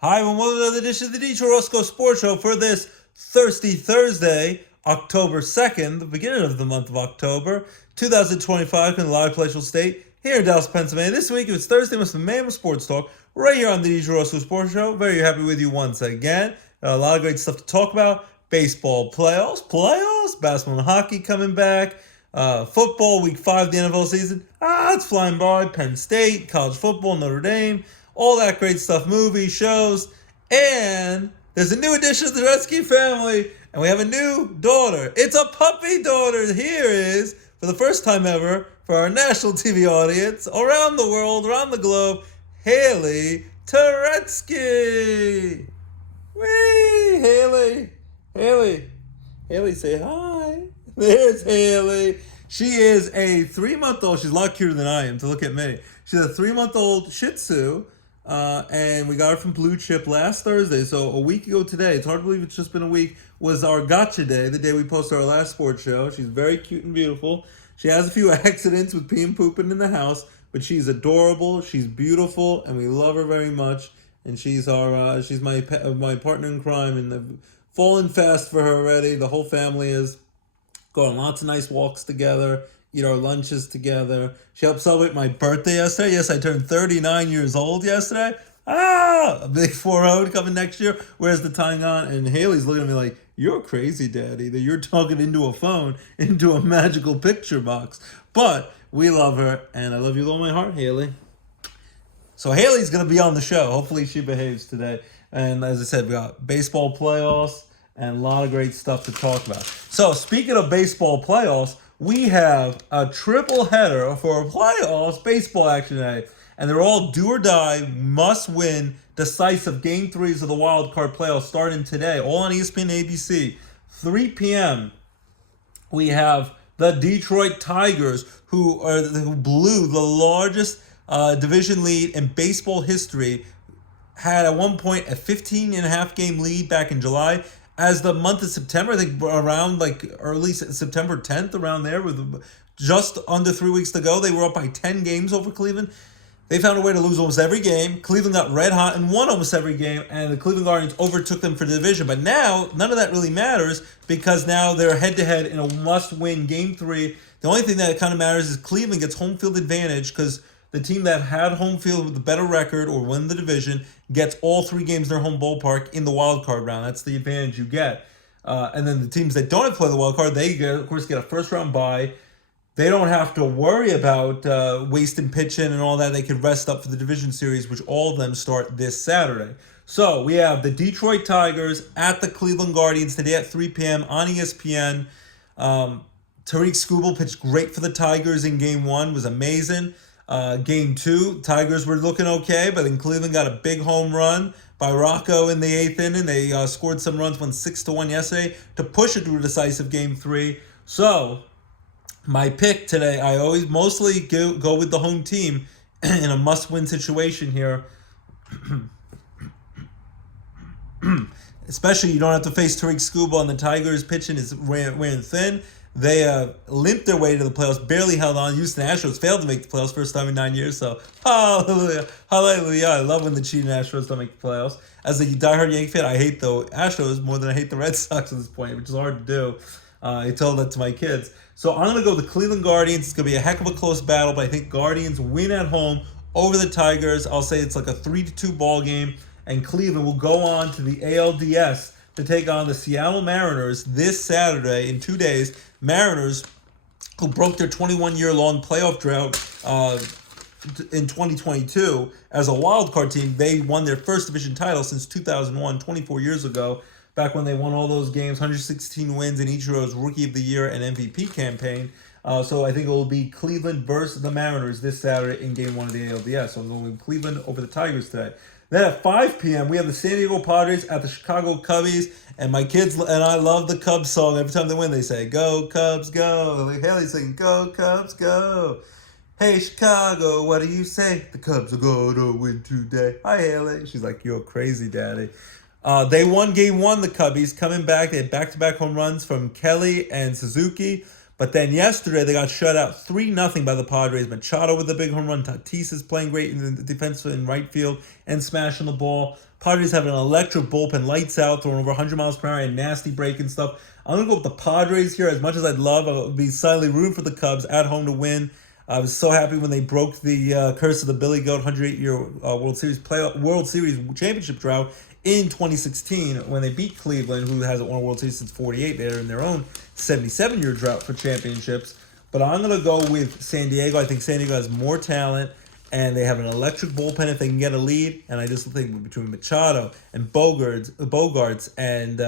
Hi, and welcome to another edition of the DJ Roscoe Sports Show for this Thirsty Thursday, October 2nd, the beginning of the month of October, 2025, in the live Palatial State here in Dallas, Pennsylvania. This week, it's Thursday, Mr. Man Sports Talk, right here on the DJ Roscoe Sports Show. Very happy with you once again. A lot of great stuff to talk about. Baseball playoffs, basketball and hockey coming back. Football, week 5 of the NFL season. It's flying by. Penn State, college football, Notre Dame, all that great stuff, movies, shows, and there's a new addition to the Rescue family, and we have a new daughter. It's a puppy daughter. Here is, for the first time ever, for our national TV audience, around the world, around the globe, Haley Turetsky. Whee! Haley, say hi. There's Haley. She is a 3-month-old. She's a lot cuter than I am, to look at me. She's a 3-month-old Shih Tzu. And we got her from Blue Chip last Thursday. So a week ago today, it's hard to believe it's just been a week, was our gotcha day, the day we posted our last sports show. She's very cute and beautiful. She has a few accidents with pee and pooping in the house, but she's adorable, she's beautiful, and we love her very much. And she's my partner in crime, and I've fallen fast for her already. The whole family is going on lots of nice walks together, eat our lunches together. She helped celebrate my birthday yesterday. Yes, I turned 39 years old yesterday. A big 4-0 coming next year. Where's the time on? And Haley's looking at me like, you're crazy, Daddy, that you're talking into a phone, into a magical picture box. But we love her, and I love you with all my heart, Haley. So Haley's going to be on the show. Hopefully she behaves today. And as I said, we got baseball playoffs and a lot of great stuff to talk about. So speaking of baseball playoffs, we have a triple header for playoffs baseball action today. And they're all do or die, must win, decisive game 3s of the wild card playoffs starting today, all on ESPN ABC. 3 p.m. we have the Detroit Tigers, who blew the largest division lead in baseball history, had at one point a 15.5 game lead back in July. As the month of September, I think around like early September 10th, around there, with just under 3 weeks to go, they were up by 10 games over Cleveland. They found a way to lose almost every game. Cleveland got red hot and won almost every game, and the Cleveland Guardians overtook them for the division. But now, none of that really matters, because now they're head-to-head in a must-win Game 3. The only thing that kind of matters is Cleveland gets home field advantage, because the team that had home field with the better record or win the division gets all 3 games in their home ballpark in the wild card round. That's the advantage you get. And then the teams that don't have to play the wild card, they of course get a first round bye. They don't have to worry about wasting pitching and all that. They can rest up for the division series, which all of them start this Saturday. So we have the Detroit Tigers at the Cleveland Guardians today at 3 p.m. on ESPN. Tariq Skubal pitched great for the Tigers in Game 1, was amazing. Game 2, Tigers were looking okay, but then Cleveland got a big home run by Rocco in the 8th inning. They scored some runs, won 6-1 yesterday to push it to a decisive Game 3. So my pick today, I always mostly go with the home team in a must-win situation here. Especially you don't have to face Tariq Skubal, and the Tigers pitching is wearing thin. They limped their way to the playoffs, barely held on. Houston Astros failed to make the playoffs first time in 9 years, so hallelujah. I love when the cheating Astros don't make the playoffs. As a diehard Yankee fan, I hate the Astros more than I hate the Red Sox at this point, which is hard to do. I tell that to my kids. So I'm going to go with the Cleveland Guardians. It's going to be a heck of a close battle, but I think Guardians win at home over the Tigers. I'll say it's like a 3-2 ball game, and Cleveland will go on to the ALDS to take on the Seattle Mariners this Saturday in 2 days. Mariners, who broke their 21-year-long playoff drought in 2022 as a wild card team. They won their first division title since 2001, 24 years ago, back when they won all those games, 116 wins in Ichiro's Rookie of the Year and MVP campaign. So I think it will be Cleveland versus the Mariners this Saturday in Game 1 of the ALDS. So I'm going with Cleveland over the Tigers today. Then at 5 p.m., we have the San Diego Padres at the Chicago Cubbies. And my kids and I love the Cubs song. Every time they win, they say, "Go Cubs, go." Like Haley's singing, "Go Cubs, go." Hey, Chicago, what do you say? The Cubs are going to win today. Hi, Haley. She's like, "You're crazy, Daddy." They won Game 1, the Cubbies. Coming back, they had back-to-back home runs from Kelly and Suzuki. But then yesterday they got shut out 3-0 by the Padres. Machado with a big home run. Tatis is playing great in the defense in right field and smashing the ball. Padres have an electric bullpen, lights out, throwing over 100 miles per hour and nasty break and stuff. I'm going to go with the Padres here. As much as I'd love, I'll be silently rooting for the Cubs at home to win. I was so happy when they broke the curse of the Billy Goat 108-year World Series championship drought in 2016 when they beat Cleveland, who hasn't won a World Series since '48. They're in their own 77-year drought for championships. But I'm going to go with San Diego. I think San Diego has more talent, and they have an electric bullpen if they can get a lead. And I just think between Machado and Bogarts and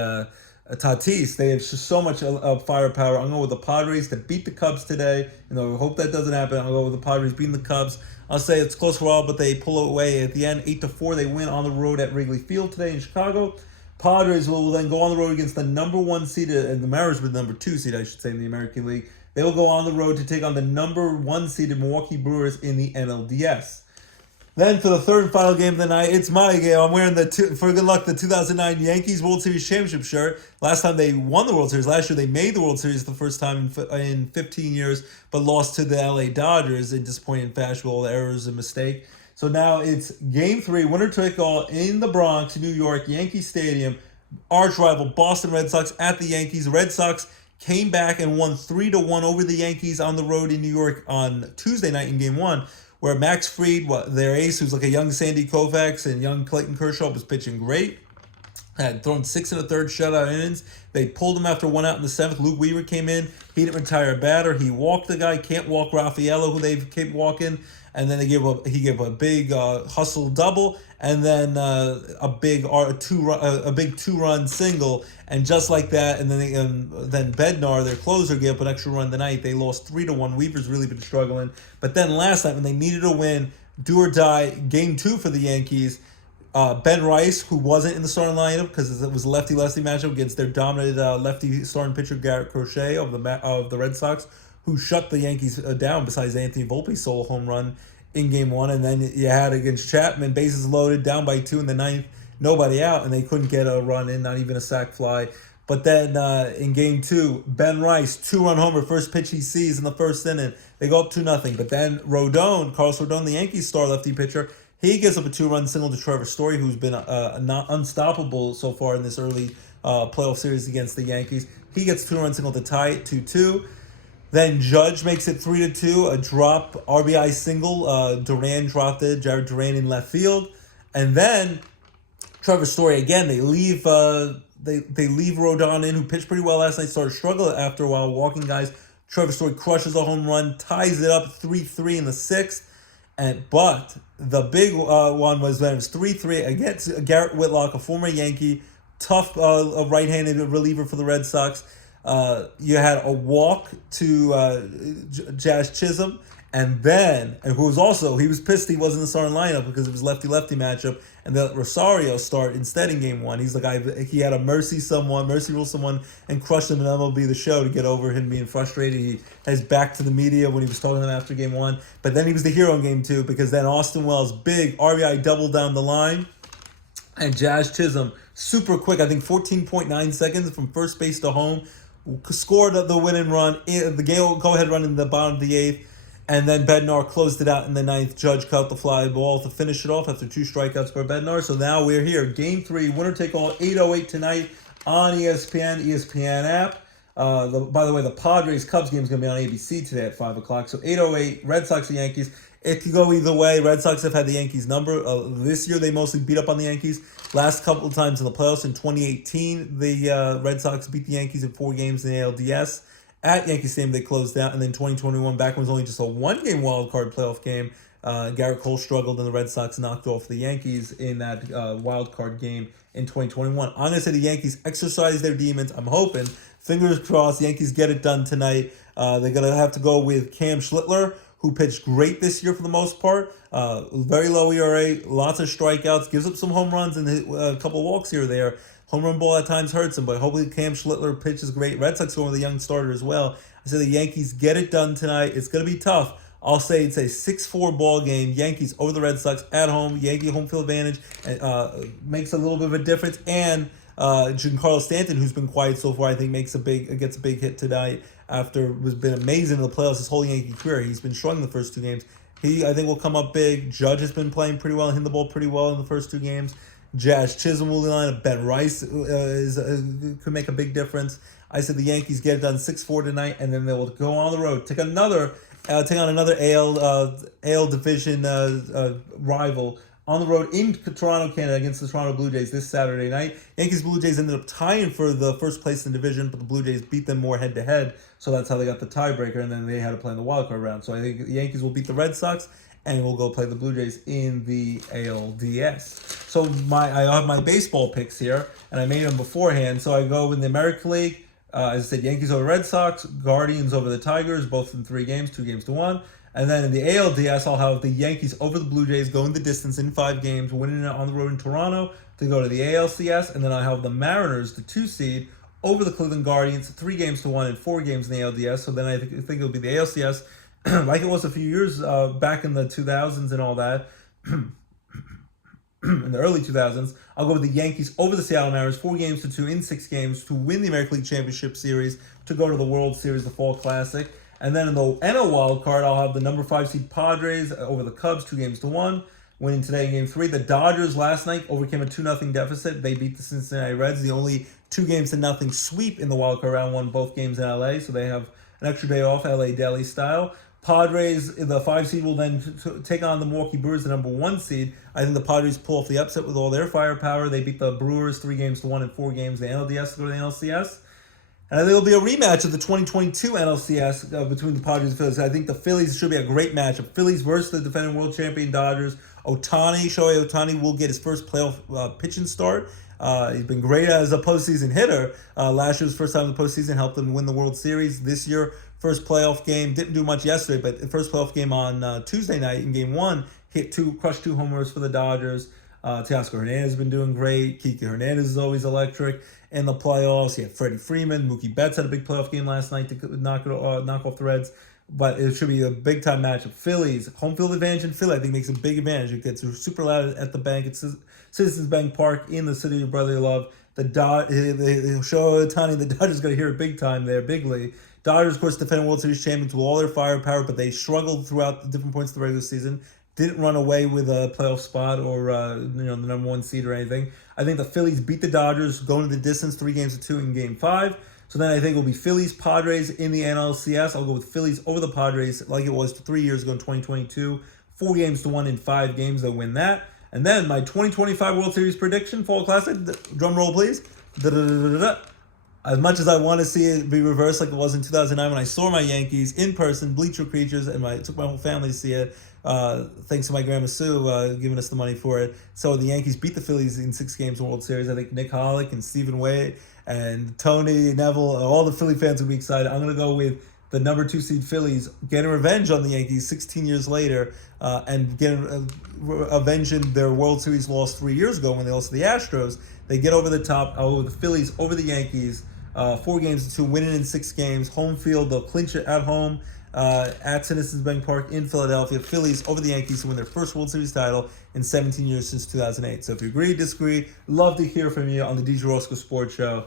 Tatis, they have just so much firepower. I'm going with the Padres to beat the Cubs today. I hope that doesn't happen. I'll go with the Padres beating the Cubs. I'll say it's close for all, but they pull away at the end. 8-4, they win on the road at Wrigley Field today in Chicago. Padres will then go on the road against the number 1 seed, and the Mariners with number 2 seed, I should say, in the American League. They will go on the road to take on the number 1 seeded Milwaukee Brewers in the NLDS. Then for the third and final game of the night, it's my game. I'm wearing for good luck the 2009 Yankees World Series championship shirt. Last time they won the World Series. Last year they made the World Series the first time in 15 years, but lost to the LA Dodgers in disappointing fashion with all the errors and mistakes. So now it's Game 3, winner take all in the Bronx, New York, Yankee Stadium. Arch rival Boston Red Sox at the Yankees. Red Sox came back and won 3-1 over the Yankees on the road in New York on Tuesday night in Game 1. Where Max Fried, their ace, who's like a young Sandy Koufax and young Clayton Kershaw, was pitching great. Had thrown 6 1/3 shutout innings. They pulled him after 1 out in the 7th. Luke Weaver came in. He didn't retire a batter. He walked the guy. Can't walk Raffaello, who they've kept walking. And then he gave a big hustle double, and then a big 2-run single, and just like that, and then Bednar, their closer, gave up an extra run tonight. They lost 3-1. Weaver's really been struggling, but then last night when they needed a win, do or die, Game 2 for the Yankees. Ben Rice, who wasn't in the starting lineup because it was a lefty-lefty matchup against their dominant lefty starting pitcher Garrett Crochet of the Red Sox, who shut the Yankees down besides Anthony Volpe's solo home run in Game 1. And then you had against Chapman, bases loaded, down by 2 in the 9th, nobody out, and they couldn't get a run in, not even a sac fly. But then in Game 2, Ben Rice, 2-run homer, first pitch he sees in the first inning. They go up 2-0. But then Carlos Rodon, the Yankees star lefty pitcher, he gives up a 2-run single to Trevor Story, who's been not unstoppable so far in this early playoff series against the Yankees. He gets a 2-run single to tie it 2-2. Then Judge makes it 3-2, a drop RBI single. Duran dropped it, Jared Duran in left field. And then Trevor Story, again, they leave Rodon in, who pitched pretty well last night, started struggling after a while, walking guys. Trevor Story crushes a home run, ties it up 3-3 in the 6th. But the big one was when it was 3-3 against Garrett Whitlock, a former Yankee, tough right-handed reliever for the Red Sox. You had a walk to Jazz Chisholm, and who he was pissed he wasn't in the starting lineup because it was lefty-lefty matchup, and then Rosario start instead in Game 1. He's the guy, he had to mercy rule someone, and crushed him in MLB The Show to get over him being frustrated. He has back to the media when he was talking to them after Game 1, but then he was the hero in Game 2 because then Austin Wells, big RBI double down the line, and Jazz Chisholm, super quick, I think 14.9 seconds from first base to home, scored the winning run, the go-ahead run in the bottom of the 8th, and then Bednar closed it out in the 9th. Judge caught the fly ball to finish it off after 2 strikeouts for Bednar. So now we're here. Game 3, winner-take-all, 8:08 tonight on ESPN app. By the way, the Padres-Cubs game is going to be on ABC today at 5 o'clock. So 8:08, Red Sox and Yankees. It could go either way. Red Sox have had the Yankees number. This year, they mostly beat up on the Yankees. Last couple of times in the playoffs, in 2018, the Red Sox beat the Yankees in 4 games in the ALDS. At Yankee Stadium, they closed out. And then 2021, back when it was only just a 1-game wild card playoff game, Garrett Cole struggled, and the Red Sox knocked off the Yankees in that wild card game in 2021. I'm going to say the Yankees exercise their demons. I'm hoping, fingers crossed, Yankees get it done tonight. They're going to have to go with Cam Schlittler, who pitched great this year for the most part. Very low ERA, lots of strikeouts, gives up some home runs and a couple walks here or there. Home run ball at times hurts him, but hopefully Cam Schlittler pitches great. Red Sox going with a young starter as well. I say the Yankees get it done tonight. It's going to be tough. I'll say it's a 6-4 ball game. Yankees over the Red Sox at home. Yankee home field advantage makes a little bit of a difference. And Giancarlo Stanton, who's been quiet so far, I think gets a big hit tonight after has been amazing in the playoffs his whole Yankee career. He's been strong in the first 2 games. He, I think, will come up big. Judge has been playing pretty well, hitting the ball pretty well in the first 2 games. Jazz Chisholm will line up. Ben Rice could make a big difference. I said the Yankees get it done 6-4 tonight, and then they will go on the road, take on another AL division rival on the road in Toronto, Canada, against the Toronto Blue Jays this Saturday night. Yankees Blue Jays ended up tying for the first place in the division, but the Blue Jays beat them more head to head, so that's how they got the tiebreaker, and then they had to play in the wild card round. So I think the Yankees will beat the Red Sox, and we'll go play the Blue Jays in the ALDS. So I have my baseball picks here, and I made them beforehand. So I go in the American League. As I said, Yankees over Red Sox, Guardians over the Tigers, both in 3 games, 2-1. And then in the ALDS, I'll have the Yankees over the Blue Jays going the distance in 5 games, winning it on the road in Toronto to go to the ALCS. And then I'll have the Mariners, the 2 seed, over the Cleveland Guardians, 3-1 and 4 games in the ALDS. So then I think it'll be the ALCS, like it was a few years back in the 2000s and all that. In the early 2000s, I'll go with the Yankees over the Seattle Mariners, 4-2 in 6 games to win the American League Championship Series, to go to the World Series, the Fall Classic. And then in the NL wild card, I'll have the number 5 seed Padres over the Cubs, 2-1, winning today in Game 3. The Dodgers last night overcame a 2-0 deficit. They beat the Cincinnati Reds, the only 2-0 sweep in the wild card round, won both games in LA, so they have an extra day off, LA Deli style. Padres, the 5 seed, will then take on the Milwaukee Brewers, the number 1 seed. I think the Padres pull off the upset with all their firepower. They beat the Brewers 3-1 in 4 games. The NLDS to go to the NLCS. And I think it'll be a rematch of the 2022 NLCS between the Padres and Phillies. I think the Phillies should be a great matchup. Phillies versus the defending world champion Dodgers. Shohei Ohtani will get his first playoff pitching start. He's been great as a postseason hitter. Last year's first time in the postseason, helped them win the World Series. This year, first playoff game, didn't do much yesterday, but the first playoff game on Tuesday night in Game 1, crushed 2 homers for the Dodgers. Teoscar Hernandez has been doing great. Kike Hernandez is always electric in the playoffs. You have Freddie Freeman. Mookie Betts had a big playoff game last night to knock off the Reds. But it should be a big-time matchup. Phillies, home field advantage in Philly, I think makes a big advantage. It gets super loud at the bank. It's Citizens Bank Park in the city of brotherly love. Shohei Ohtani, the Dodgers got to hear it big time there, bigly. Dodgers, of course, defending World Series champions with all their firepower, but they struggled throughout the different points of the regular season. Didn't run away with a playoff spot or the number 1 seed or anything. I think the Phillies beat the Dodgers, going to the distance, 3-2 in Game 5. So then I think it'll be Phillies, Padres in the NLCS. I'll go with Phillies over the Padres like it was 3 years ago in 2022. 4-1 in 5 games. They'll win that. And then my 2025 World Series prediction, Fall Classic, drum roll please. As much as I want to see it be reversed like it was in 2009 when I saw my Yankees in person, bleacher creatures, and I took my whole family to see it. Thanks to my grandma Sue giving us the money for it. So the Yankees beat the Phillies in 6 games in the World Series. I think Nick Hollick and Stephen Wade and Tony Neville, all the Philly fans will be excited. I'm going to go with the number 2 seed Phillies getting revenge on the Yankees 16 years later and getting avenging their World Series loss 3 years ago when they lost to the Astros. They get over the top. I'll go with the Phillies over the Yankees. 4-2, winning in 6 games. Home field, they'll clinch it at home at Citizens Bank Park in Philadelphia. Phillies over the Yankees to win their first World Series title in 17 years since 2008. So if you agree, disagree, love to hear from you on the DJ Roscoe Sports Show.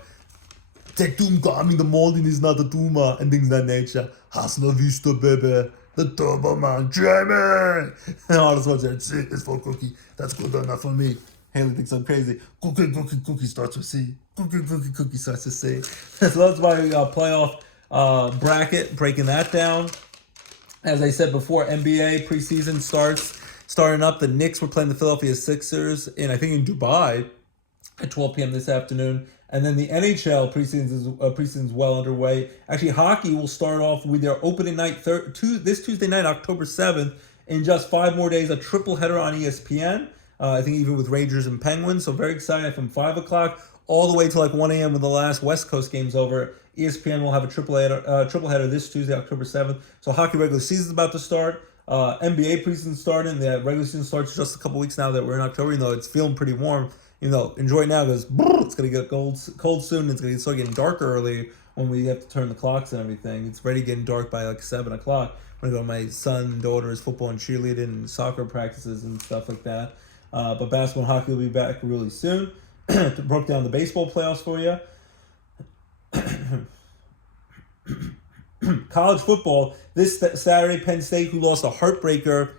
The molding is not a tumor and things of that nature. Hasta la vista, baby. The Turbo Man, Jamie! And all this one's that's it. It's for Cookie. That's good enough for me. Haley thinks I'm crazy. Cookie starts with C. Cookie starts with C. So that's my playoff bracket, breaking that down. As I said before, NBA preseason starting up. The Knicks were playing the Philadelphia Sixers I think in Dubai at 12 p.m. this afternoon. And then the NHL preseason is well underway. Actually, hockey will start off with their opening night this Tuesday night, October 7th. In just 5 more days, a triple header on ESPN. I think even with Rangers and Penguins. So very exciting from 5 o'clock all the way to like 1 a.m. when the last West Coast game's over. ESPN will have a triple header this Tuesday, October 7th. So hockey regular season's about to start. NBA preseason starting. The regular season starts just a couple weeks now that we're in October. Even though it's feeling pretty warm. Enjoy it now because it's going to get cold soon. It's going to start getting darker early when we have to turn the clocks and everything. It's already getting dark by like 7 o'clock. I'm going to go to my son and daughter's football and cheerleading and soccer practices and stuff like that. But basketball and hockey will be back really soon. Broke down the baseball playoffs for you. College football, this Saturday, Penn State, who lost a heartbreaker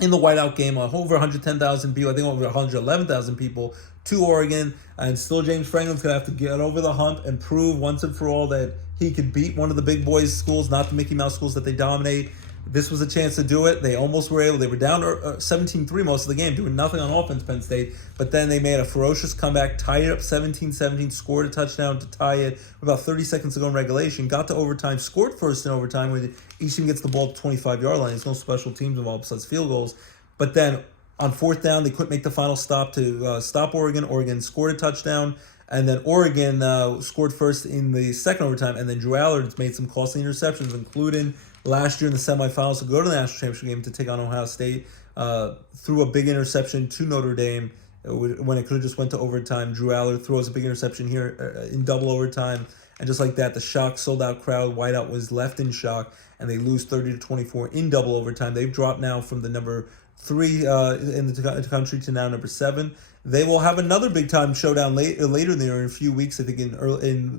in the whiteout game, over 110,000 people, I think over 111,000 people, to Oregon. And still James Franklin's going to have to get over the hump and prove once and for all that he could beat one of the big boys schools, not the Mickey Mouse schools that they dominate. This was a chance to do it. They almost were able. They were down 17-3 most of the game, doing nothing on offense, Penn State. But then they made a ferocious comeback, tied it up 17-17, scored a touchdown to tie it with about 30 seconds to go in regulation, got to overtime, scored first in overtime, when each team gets the ball at the 25-yard line. There's no special teams involved besides field goals. But then on fourth down, they couldn't make the final stop to stop Oregon. Oregon scored a touchdown. And then Oregon scored first in the second overtime. And then Drew Allard made some costly interceptions, including last year in the semifinals to go to the national championship game to take on Ohio State. Threw a big interception to Notre Dame when it could have just went to overtime. Drew Allard throws a big interception here in double overtime. And just like that, the shock sold-out crowd, whiteout, was left in shock. And they lose 30-24 in double overtime. They've dropped now from the number 3 in the country to now number 7. They will have another big time showdown later in the year, in a few weeks. I think in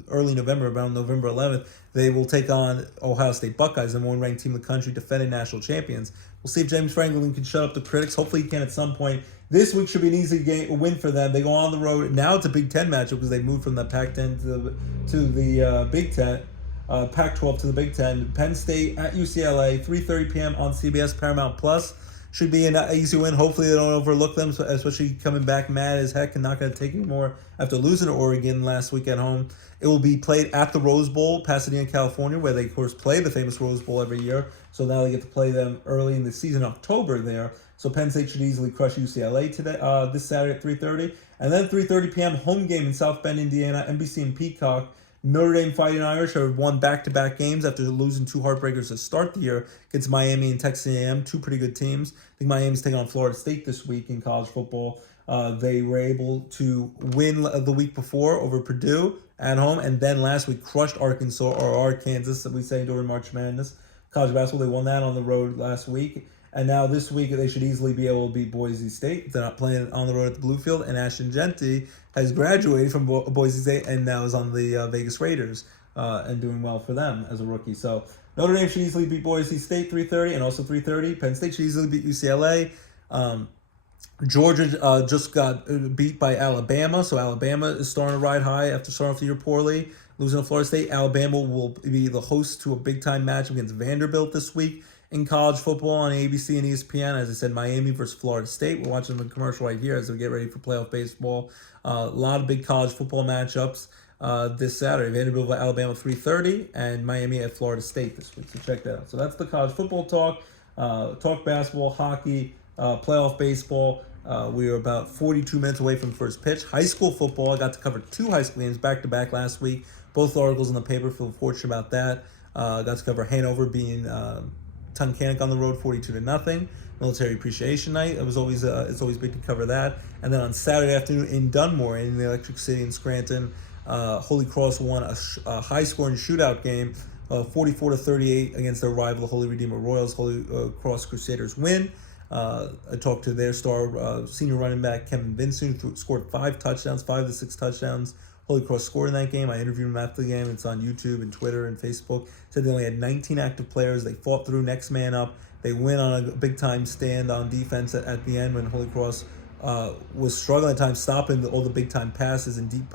early November, around November 11th, they will take on Ohio State Buckeyes, the number 1 ranked team in the country, defending national champions. We'll see if James Franklin can shut up the critics. Hopefully he can at some point. This week should be an easy win for them. They go on the road. Now it's a Big Ten matchup because they moved from the Pac-10 to the Big Ten. Pac-12 to the Big Ten. Penn State at UCLA, 3:30 p.m. on CBS Paramount Plus. Should be an easy win. Hopefully they don't overlook them, especially coming back mad as heck and not going to take anymore after losing to Oregon last week at home. It will be played at the Rose Bowl, Pasadena, California, where they, of course, play the famous Rose Bowl every year. So now they get to play them early in the season, October there. So Penn State should easily crush UCLA today, this Saturday at 3:30. And then 3:30 p.m. home game in South Bend, Indiana, NBC and Peacock. Notre Dame Fighting Irish have won back-to-back games after losing 2 heartbreakers to start the year against Miami and Texas A&M, 2 pretty good teams. I think Miami's taking on Florida State this week in college football. They were able to win the week before over Purdue at home, and then last week crushed Arkansas, or Arkansas, that we say during March Madness. College basketball, they won that on the road last week. And now this week, they should easily be able to beat Boise State. They're not playing on the road at the Bluefield. And Ashton Genty has graduated from Boise State and now is on the Vegas Raiders and doing well for them as a rookie. So Notre Dame should easily beat Boise State 3:30, and also 3:30. Penn State should easily beat UCLA. Georgia just got beat by Alabama, so Alabama is starting to ride high after starting off the year poorly, losing to Florida State. Alabama will be the host to a big-time match against Vanderbilt this week in college football on ABC and ESPN. As I said, Miami versus Florida State. We're watching the commercial right here as we get ready for playoff baseball. A lot of big college football matchups this Saturday. Vanderbilt at Alabama 3:30 and Miami at Florida State this week. So check that out. So that's the college football talk. Talk basketball, hockey, playoff baseball. We are about 42 minutes away from the first pitch. High school football. I got to cover 2 high school games back-to-back last week. Both articles in the paper. Feel fortunate about that. Got to cover Hanover being Tunkhannock on the road 42-0. Military Appreciation Night. It was always it's always big to cover that. And then on Saturday afternoon in Dunmore, in the Electric City in Scranton, Holy Cross won a high-scoring shootout game, 44-38 against their rival, the Holy Redeemer Royals. Holy Cross Crusaders win. I talked to their star senior running back Kevin Vincent, who scored 5 touchdowns, 5 to 6 touchdowns. Holy Cross scored in that game. I interviewed him after the game. It's on YouTube and Twitter and Facebook. Said they only had 19 active players. They fought through, next man up. They win on a big-time stand on defense at the end when Holy Cross was struggling at times, stopping all the big-time passes and deep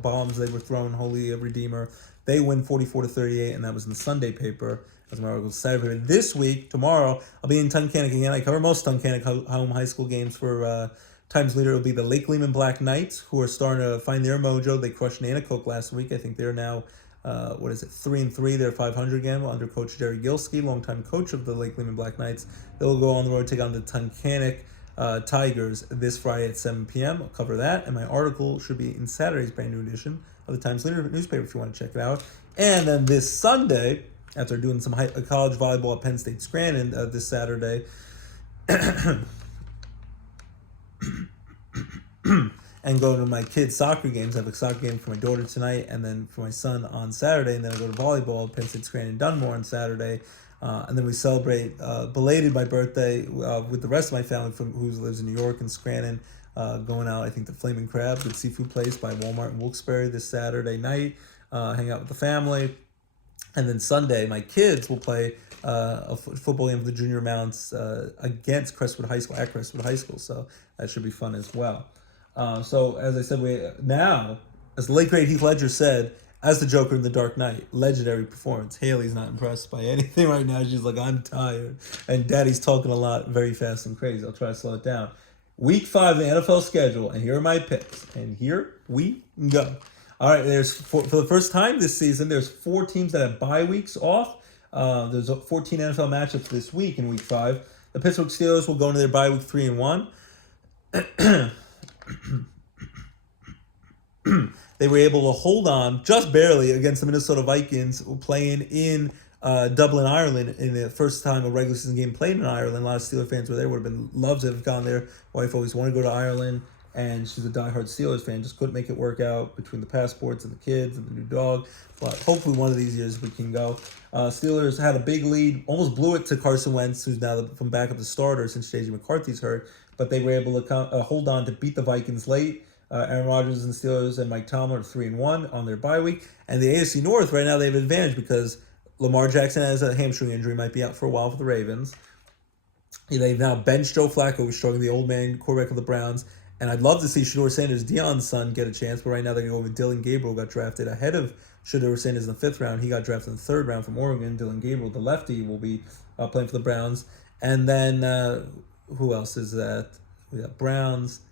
bombs they were throwing Holy Redeemer. They win 44-38, and that was in the Sunday paper. As my article Saturday. This week, tomorrow, I'll be in Tunkhannock again. I cover most Tunkhannock home high school games for Times Leader. It'll be the Lake Lehman Black Knights, who are starting to find their mojo. They crushed Nanticoke last week. I think they're now, 3-3. They're 500 again under Coach Jerry Gilski, longtime coach of the Lake Lehman Black Knights. They'll go on the road, take on the Tunkhannock Tigers this Friday at 7 p.m. I'll cover that, and my article should be in Saturday's brand new edition of the Times Leader newspaper if you want to check it out. And then this Sunday, after doing some college volleyball at Penn State Scranton this Saturday, and go to my kids' soccer games. I have a soccer game for my daughter tonight, and then for my son on Saturday, and then I go to volleyball at Penn State Scranton Dunmore on Saturday, and then we celebrate belated my birthday with the rest of my family who lives in New York and Scranton Going out, I think, to Flaming Crab, good seafood place by Walmart in Wilkes-Barre this Saturday night. Hang out with the family. And then Sunday, my kids will play a football game for the junior mounts against Crestwood High School, at Crestwood High School. So that should be fun as well. So as I said, as the late great Heath Ledger said, as the Joker in The Dark Knight, legendary performance. Haley's not impressed by anything right now. She's like, I'm tired. And Daddy's talking a lot, very fast and crazy. I'll try to slow it down. Week 5 of the NFL schedule, and here are my picks. And here we go. All right, for the first time this season, there's 4 teams that have bye weeks off. There's 14 NFL matchups this week in Week 5. The Pittsburgh Steelers will go into their bye week 3-1. They were able to hold on just barely against the Minnesota Vikings, playing in Dublin, Ireland, in the first time a regular season game played in Ireland. A lot of Steelers fans were there. Would have been loved to have gone there. Wife always wanted to go to Ireland, and she's a diehard Steelers fan. Just couldn't make it work out between the passports and the kids and the new dog. But hopefully one of these years we can go. Steelers had a big lead, almost blew it to Carson Wentz, who's now from back up the starter since J.J. McCarthy's hurt. But they were able to hold on to beat the Vikings late. Aaron Rodgers and the Steelers and Mike Tomlin are 3-1 on their bye week. And the AFC North, right now, they have an advantage because Lamar Jackson has a hamstring injury, might be out for a while for the Ravens. They've now benched Joe Flacco, who's struggling, the old man quarterback of the Browns. And I'd love to see Shedeur Sanders, Deion's son, get a chance. But right now, they're going to go with Dylan Gabriel, got drafted ahead of Shedeur Sanders in the 5th round. He got drafted in the 3rd round from Oregon. Dylan Gabriel, the lefty, will be playing for the Browns. And then, who else is that? We got Browns.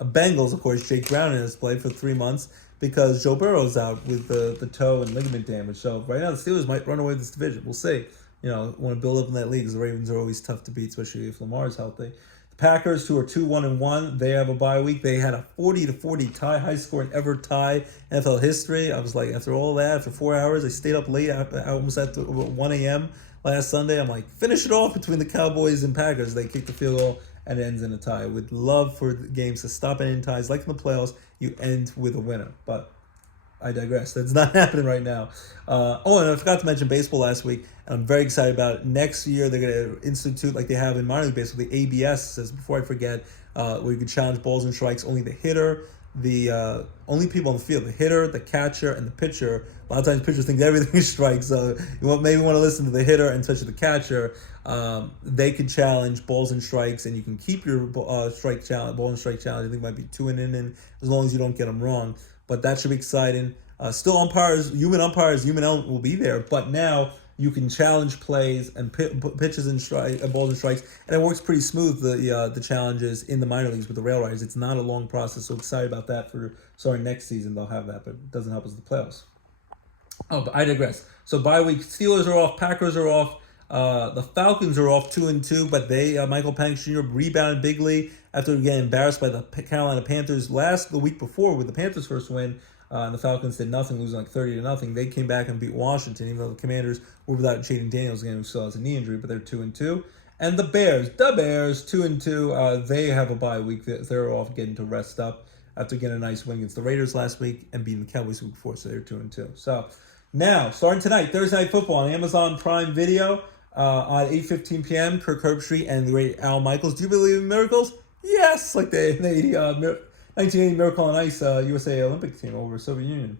Bengals, of course, Jake Brown has played for 3 months because Joe Burrow's out with the toe and ligament damage. So right now the Steelers might run away with this division. We'll see. Want to build up in that league because the Ravens are always tough to beat, especially if Lamar's healthy. The Packers, who are 2-1-1, they have a bye week. They had a 40-40 tie, highest scoring ever tie in NFL history. I was like, after all that, after 4 hours, I stayed up late, almost at 1 a.m. last Sunday. I'm like, finish it off between the Cowboys and Packers. They kicked the field goal and it ends in a tie. Would love for the games to stop ending ties. Like in the playoffs, you end with a winner. But I digress. That's not happening right now. And I forgot to mention baseball last week, and I'm very excited about it. Next year, they're going to institute, like they have in minor league baseball, the ABS, says, before I forget, where you can challenge balls and strikes. Only the hitter, the only people on the field, the hitter, the catcher, and the pitcher. A lot of times pitchers think everything is strikes, so maybe want to listen to the hitter and touch the catcher. They can challenge balls and strikes, and you can keep your ball and strike challenge. I think it might be 2 and in, as long as you don't get them wrong. But that should be exciting. Still human umpires, human element will be there, but now you can challenge plays and pitches and balls and strikes, and it works pretty smooth. The challenges in the minor leagues with the rail riders, it's not a long process. So excited about that next season they'll have that, but it doesn't help us in the playoffs. Oh, but I digress. So bye week, Steelers are off, Packers are off, the Falcons are off 2-2, but Michael Penix Jr. rebounded bigly after getting embarrassed by the Carolina Panthers the week before with the Panthers' first win. And the Falcons did nothing, losing like 30-0. They came back and beat Washington, even though the Commanders were without Jaden Daniels again, who still has a knee injury, but they're 2-2. And the Bears, 2-2. They have a bye week. They're off getting to rest up after getting a nice win against the Raiders last week and beating the Cowboys the week before, so they're 2-2. So now, starting tonight, Thursday Night Football on Amazon Prime Video at 8:15 p.m. Kirk Herbstreit and the great Al Michaels. Do you believe in miracles? Yes, like the 1980 Miracle on Ice USA Olympic team over Soviet Union.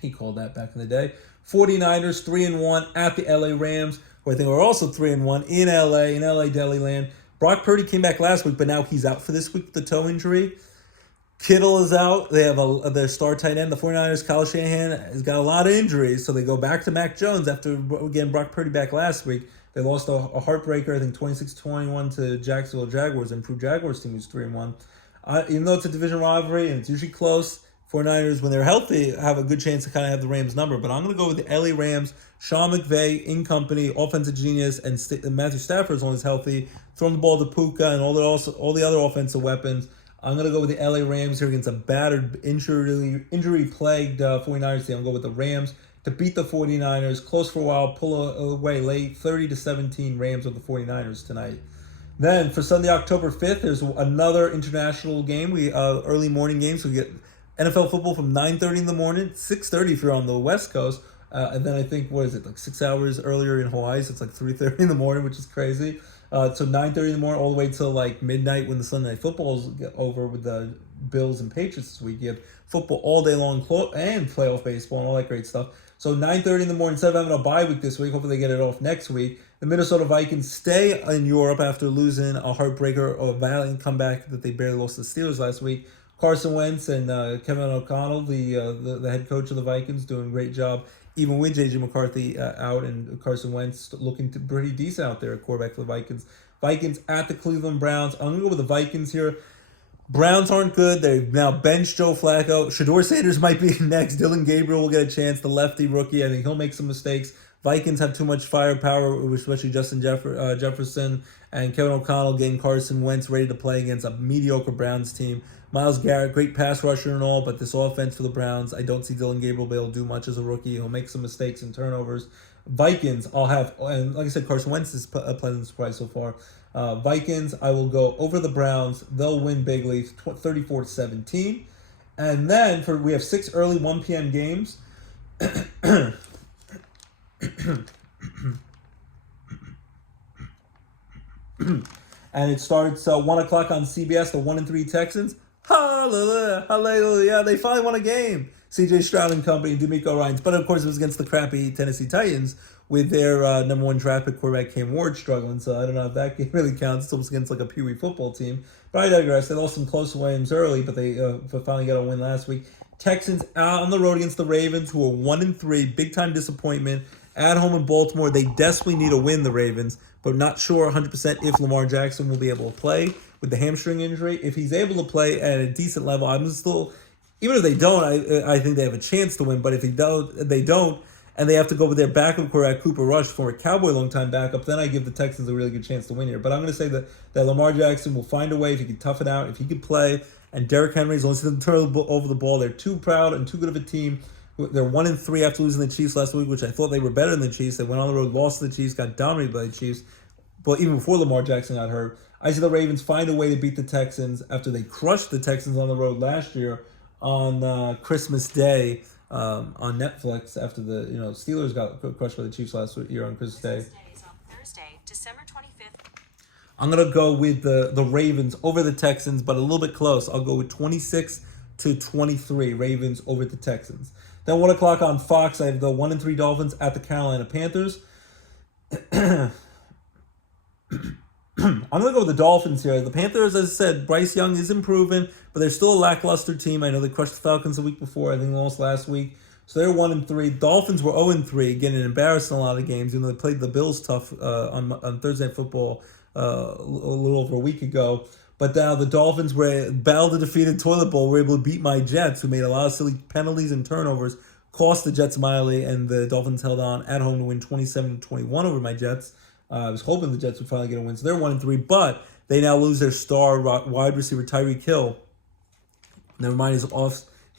He called that back in the day. 49ers 3-1 at the LA Rams, who I think are also 3-1 in LA Deliland. Brock Purdy came back last week, but now he's out for this week with the toe injury. Kittle is out. They have their star tight end. The 49ers, Kyle Shanahan, has got a lot of injuries, so they go back to Mac Jones after getting Brock Purdy back last week. They lost a heartbreaker, I think 26-21 to Jacksonville Jaguars, improved Jaguars team who's 3-1. Even though it's a division rivalry and it's usually close, 49ers, when they're healthy, have a good chance to kind of have the Rams number. But I'm going to go with the LA Rams. Sean McVay in company, offensive genius, and Matthew Stafford, as long as healthy, throwing the ball to Puka and all the other offensive weapons. I'm going to go with the LA Rams here against a battered, injury-plagued 49ers team. I'm going to go with the Rams to beat the 49ers. Close for a while, pull away late, 30-17 Rams with the 49ers tonight. Then for Sunday, October 5th, there's another international game. Early morning games. We get NFL football from 9:30 in the morning, 6:30 if you're on the West Coast. And then I think, 6 hours earlier in Hawaii, so it's like 3:30 in the morning, which is crazy. So 9:30 in the morning all the way till like midnight when the Sunday Night Football's over with the Bills and Patriots this week. You have football all day long and playoff baseball and all that great stuff. So 9:30 in the morning, instead of having a bye week this week, hopefully they get it off next week. The Minnesota Vikings stay in Europe after losing a heartbreaker or a valiant comeback that they barely lost to the Steelers last week. Carson Wentz and Kevin O'Connell, the head coach of the Vikings, doing a great job, even with J.J. McCarthy out and Carson Wentz looking pretty decent out there at quarterback for the Vikings. Vikings at the Cleveland Browns. I'm going to go with the Vikings here. Browns aren't good. They've now benched Joe Flacco. Shador Sanders might be next. Dylan Gabriel will get a chance. The lefty rookie, I think he'll make some mistakes. Vikings have too much firepower, especially Justin Jefferson and Kevin O'Connell getting Carson Wentz ready to play against a mediocre Browns team. Myles Garrett, great pass rusher and all, but this offense for the Browns, I don't see Dylan Gabriel be able to do much as a rookie. He'll make some mistakes and turnovers. Vikings, I'll have, and like I said, Carson Wentz is a pleasant surprise so far. Vikings, I will go over the Browns. They'll win bigly, 34-17. And then we have 6 early 1 p.m. games. And it starts 1 o'clock on CBS, the 1-3 Texans. Hallelujah, hallelujah. They finally won a game. C.J. Stroud and company, D'Amico Ryans. But of course, it was against the crappy Tennessee Titans with their number 1 draft pick quarterback Cam Ward struggling. So I don't know if that game really counts. It was against like a Pee Wee football team. But I digress. They lost some close games early, but they finally got a win last week. Texans out on the road against the Ravens, who are 1-3. Big time disappointment. At home in Baltimore, they desperately need a win, the Ravens, but not sure 100% if Lamar Jackson will be able to play with the hamstring injury. If he's able to play at a decent level, I'm still, even if they don't, I think they have a chance to win. But if they don't, and they have to go with their backup quarterback, Cooper Rush, former Cowboy long-time backup, then I give the Texans a really good chance to win here. But I'm going to say that Lamar Jackson will find a way if he can tough it out, if he can play, and Derrick Henry's only going to turn over the ball. They're too proud and too good of a team. They're 1-3 after losing the Chiefs last week, which I thought they were better than the Chiefs. They went on the road, lost to the Chiefs, got dominated by the Chiefs. But even before Lamar Jackson got hurt, I see the Ravens find a way to beat the Texans after they crushed the Texans on the road last year on Christmas Day on Netflix. After the Steelers got crushed by the Chiefs last year on Christmas Day. Thursday, December 25th. I'm gonna go with the Ravens over the Texans, but a little bit close. I'll go with 26-23 Ravens over the Texans. Then 1 o'clock on Fox, I have the 1-3 Dolphins at the Carolina Panthers. I'm going to go with the Dolphins here. The Panthers, as I said, Bryce Young is improving, but they're still a lackluster team. I know they crushed the Falcons the week before. I think they lost last week. So they're 1-3. Dolphins were 0-3, getting embarrassed in a lot of games, even though they played the Bills tough on Thursday Night Football a little over a week ago. But now the Dolphins battled the defeated toilet bowl, were able to beat my Jets, who made a lot of silly penalties and turnovers, cost the Jets mildly, and the Dolphins held on at home to win 27-21 over my Jets. I was hoping the Jets would finally get a win, so they're 1-3, but they now lose their star wide receiver Tyreek Hill. Never mind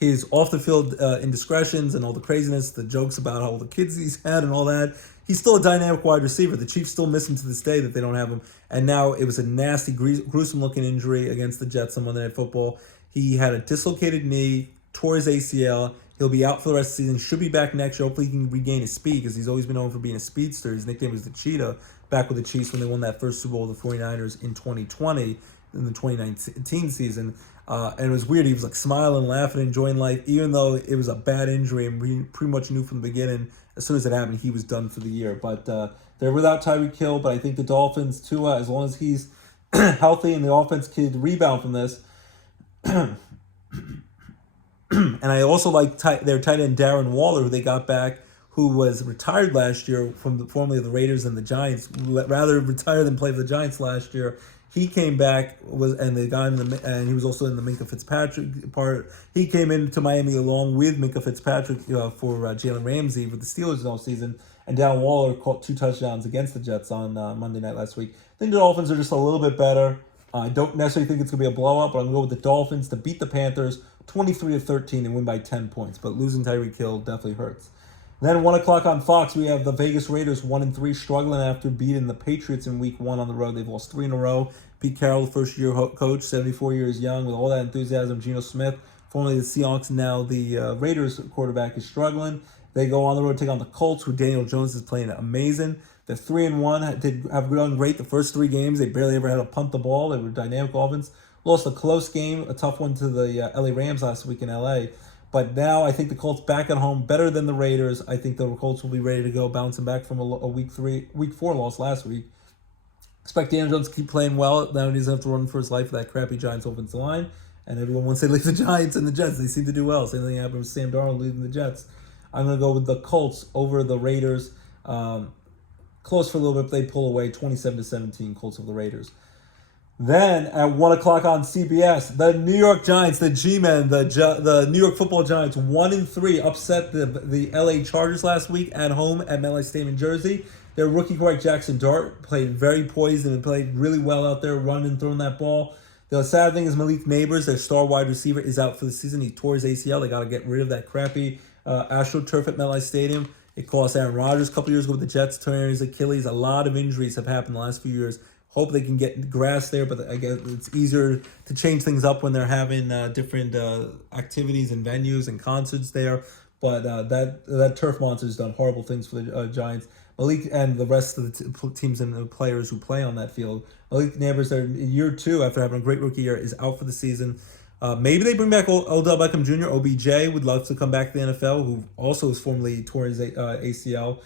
his off the field indiscretions and all the craziness, the jokes about all the kids he's had and all that. He's still a dynamic wide receiver. The Chiefs still miss him to this day that they don't have him. And now it was a nasty, gruesome-looking injury against the Jets on Monday Night Football. He had a dislocated knee, tore his ACL. He'll be out for the rest of the season. Should be back next year. Hopefully he can regain his speed because he's always been known for being a speedster. His nickname was the Cheetah back with the Chiefs when they won that first Super Bowl with the 49ers in 2020, in the 2019 season. And it was weird. He was like smiling, laughing, enjoying life, even though it was a bad injury. And we pretty much knew from the beginning, as soon as it happened, he was done for the year. But they're without Tyreek Hill. But I think the Dolphins, too, as long as he's healthy and the offense can rebound from this. And I also like their tight end Darren Waller, who they got back, who was retired last year from formerly of the Raiders and the Giants. Rather retire than play for the Giants last year. He came back and they got him and he was also in the Minkah Fitzpatrick part. He came into Miami along with Minkah Fitzpatrick for Jalen Ramsey with the Steelers all season. And Darren Waller caught 2 touchdowns against the Jets on Monday night last week. I think the Dolphins are just a little bit better. I don't necessarily think it's going to be a blowout, but I'm going to go with the Dolphins to beat the Panthers 23-13 and win by 10 points. But losing Tyreek Hill definitely hurts. Then 1 o'clock on Fox, we have the Vegas Raiders 1-3, struggling after beating the Patriots in Week 1 on the road. They've lost 3 in a row. Pete Carroll, the first-year coach, 74 years young, with all that enthusiasm. Geno Smith, formerly the Seahawks, now the Raiders quarterback, is struggling. They go on the road, take on the Colts, where Daniel Jones is playing amazing. They're 3-1. Did have done great the first 3 games. They barely ever had to punt the ball. They were dynamic offense. Lost a close game, a tough one to the LA Rams last week in LA. But now I think the Colts back at home, better than the Raiders. I think the Colts will be ready to go, bouncing back from a week 4 loss last week. Expect Daniel Jones to keep playing well. Now he doesn't have to run for his life for that crappy Giants offensive line. And everyone, once they leave the Giants and the Jets, they seem to do well. Same thing happened with Sam Darnold leaving the Jets. I'm going to go with the Colts over the Raiders. Close for a little bit, they pull away 27-17, Colts over the Raiders. Then at 1 o'clock on CBS, the New York Giants, the G-Men, the New York Football Giants, 1-3, upset the LA Chargers last week at home at MetLife Stadium in Jersey. Their rookie quarterback Jackson Dart played very poised and played really well out there, running and throwing that ball. The sad thing is Malik Neighbors, their star wide receiver, is out for the season. He tore his ACL. They got to get rid of that crappy AstroTurf at MetLife Stadium. It cost Aaron Rodgers a couple years ago with the Jets tearing his Achilles. A lot of injuries have happened the last few years. Hope they can get grass there, but I guess it's easier to change things up when they're having different activities and venues and concerts there. But that turf monster's done horrible things for the Giants. Malik and the rest of the teams and the players who play on that field. Malik Neighbors, their year 2 after having a great rookie year, is out for the season. Maybe they bring back Odell Beckham Jr. OBJ would love to come back to the NFL, who also is formerly tore his ACL.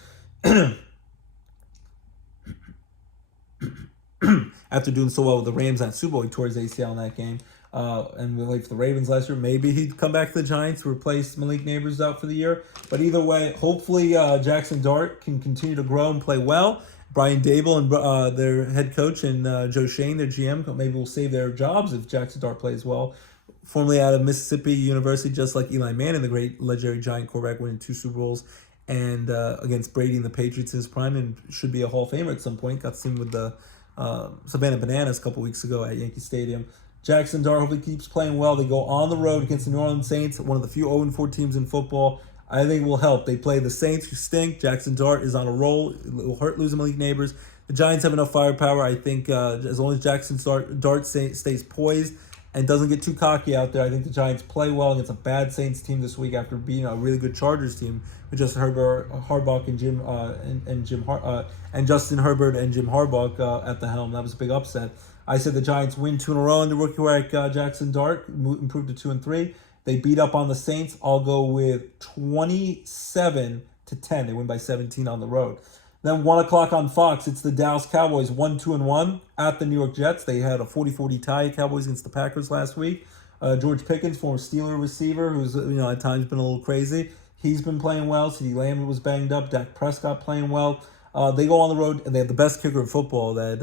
After doing so well with the Rams at Super Bowl, he tore his ACL in that game. And we like for the Ravens last year, maybe he'd come back to the Giants to replace Malik Neighbors out for the year. But either way, hopefully Jackson Dart can continue to grow and play well. Brian Dable and their head coach and Joe Shane, their GM, maybe will save their jobs if Jackson Dart plays well. Formerly out of Mississippi University, just like Eli Manning, the great legendary Giant quarterback, winning 2 Super Bowls and against Brady and the Patriots in his prime, and should be a Hall of Famer at some point. Got seen with the Savannah Bananas a couple weeks ago at Yankee Stadium. Jackson Dart hopefully keeps playing well. They go on the road against the New Orleans Saints, one of the few 0-4 teams in football. I think it will help. They play the Saints, who stink. Jackson Dart is on a roll. It will hurt losing Malik Neighbors. The Giants have enough firepower. I think as long as Jackson Dart stays poised and doesn't get too cocky out there, I think the Giants play well against a bad Saints team this week after beating a really good Chargers team with Justin Herbert, Harbaugh, and Justin Herbert and Jim Harbaugh at the helm. That was a big upset. I said the Giants win 2 in a row under rookie quarterback Jackson Dart, improved to 2-3. They beat up on the Saints. I'll go with 27-10. They win by 17 on the road. Then 1 o'clock on Fox, it's the Dallas Cowboys 1-2-1 at the New York Jets. They had a 40-40 tie Cowboys against the Packers last week. George Pickens, former Steeler receiver, who's at times been a little crazy. He's been playing well. CeeDee Lamb was banged up. Dak Prescott playing well. They go on the road, and they have the best kicker in football, that